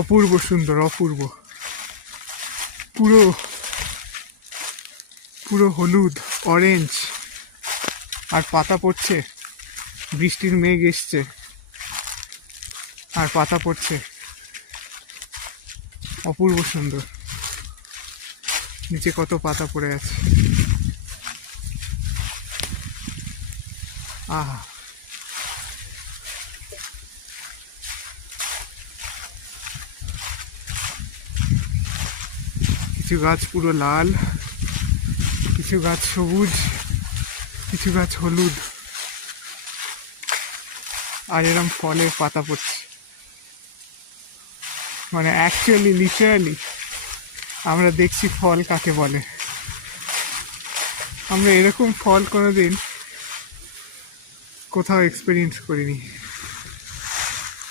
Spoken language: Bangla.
অপূর্ব সুন্দর, অপূর্ব। পুরো পুরো হলুদ, অরেঞ্জ, আর পাতা পড়ছে। বৃষ্টির মেঘ এসছে আর পাতা পড়ছে। অপূর্ব সুন্দর। নিচে কত পাতা পড়ে আছে। আহা, কিছু গাছ পুরো লাল, কিছু গাছ সবুজ, কিছু গাছ হলুদ, আর এরম ফলের পাতা পড়ছে। মানে অ্যাকচুয়ালি লিটারালি আমরা দেখছি ফল কাকে বলে। আমরা এরকম ফল কোনোদিন কোথাও এক্সপিরিয়েন্স করিনি।